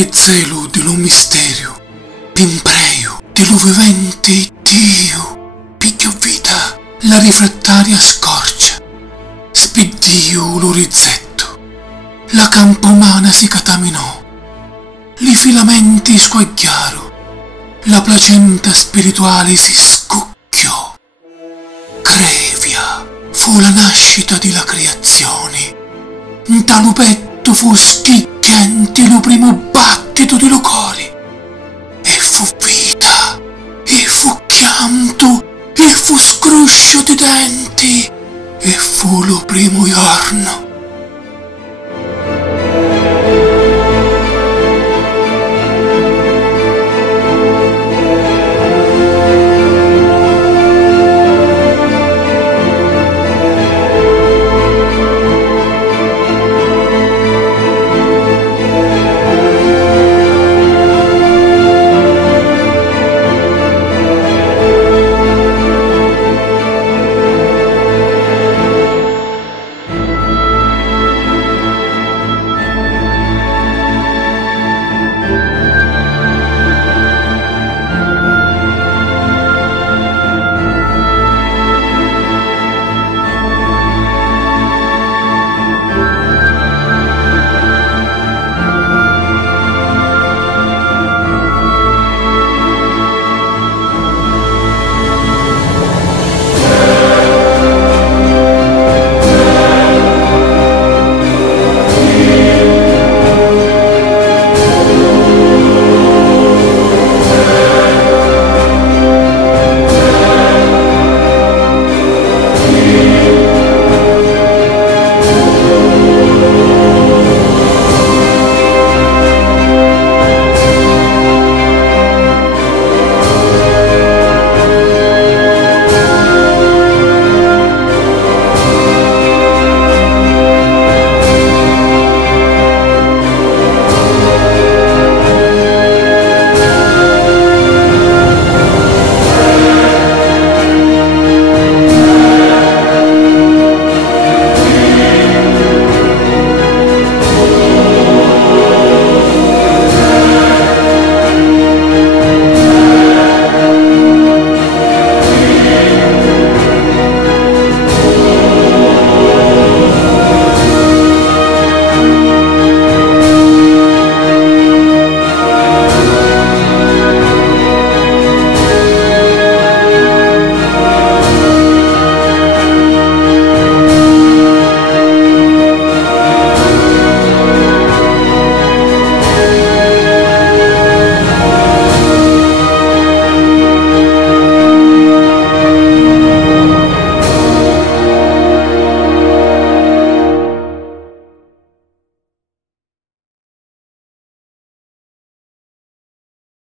e zelo di lo misterio, l'impreio di lo vivente Dio, pigliò vita la rifrattaria scorcia, spiddio lo rizzetto, la campa umana si cataminò, li filamenti squagliaro, la placenta spirituale si scucchiò. Crevia fu la nascita di la creazione, da lo petto fu schiggenti lo primo battito di lo core, e fu vita, e fu chianto, e fu scruscio di denti, e fu lo primo giorno